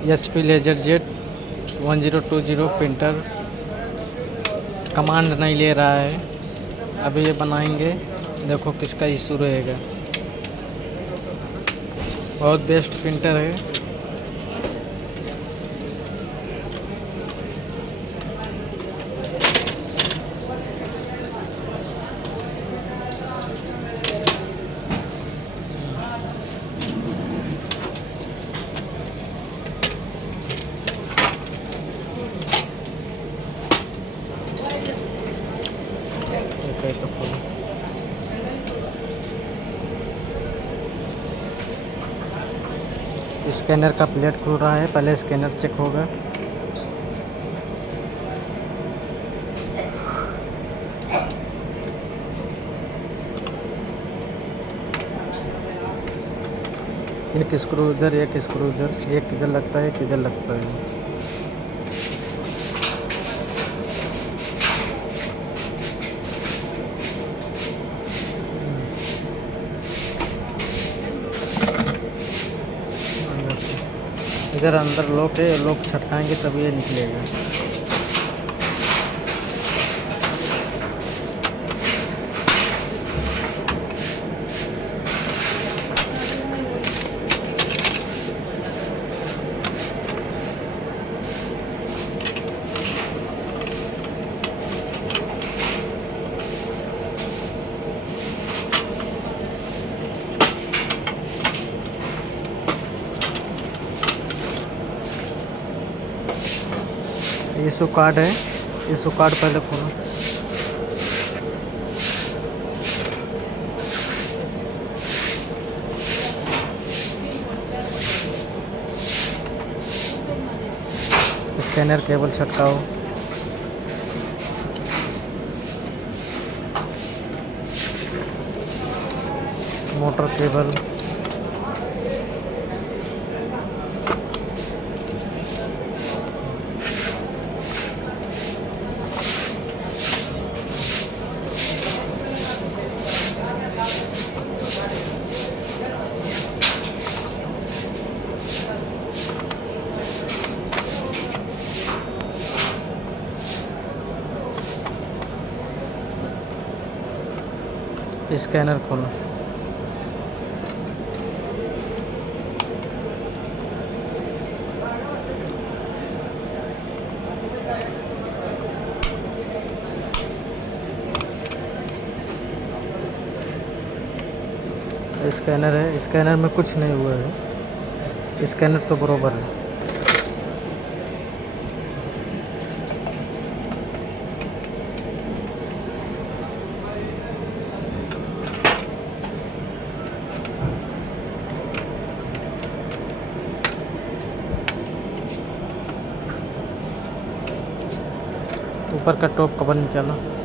HP laser jet 1020 printer command नहीं ले रहा है। अभी ये बनाएंगे, देखो किसका इशू रहेगा। बहुत बेस्ट प्रिंटर है। तो खोलो। स्कैनर का प्लेट खुल रहा है, पहले स्कैनर चेक होगा। एक स्क्रू इधर, एक स्क्रू इधर, एक इधर लगता है, एक इधर लगता है। इधर अंदर लॉक है, लॉक छटकाएंगे तब ये निकलेगा। इशू कार्ड है, इशू कार्ड पहले खोलो। स्कैनर केबल छटकाओ। मोटर केबल, स्कैनर खोलो। स्कैनर है, स्कैनर में कुछ नहीं हुआ है, स्कैनर तो बरोबर है। ऊपर का टॉप कवर निकालो।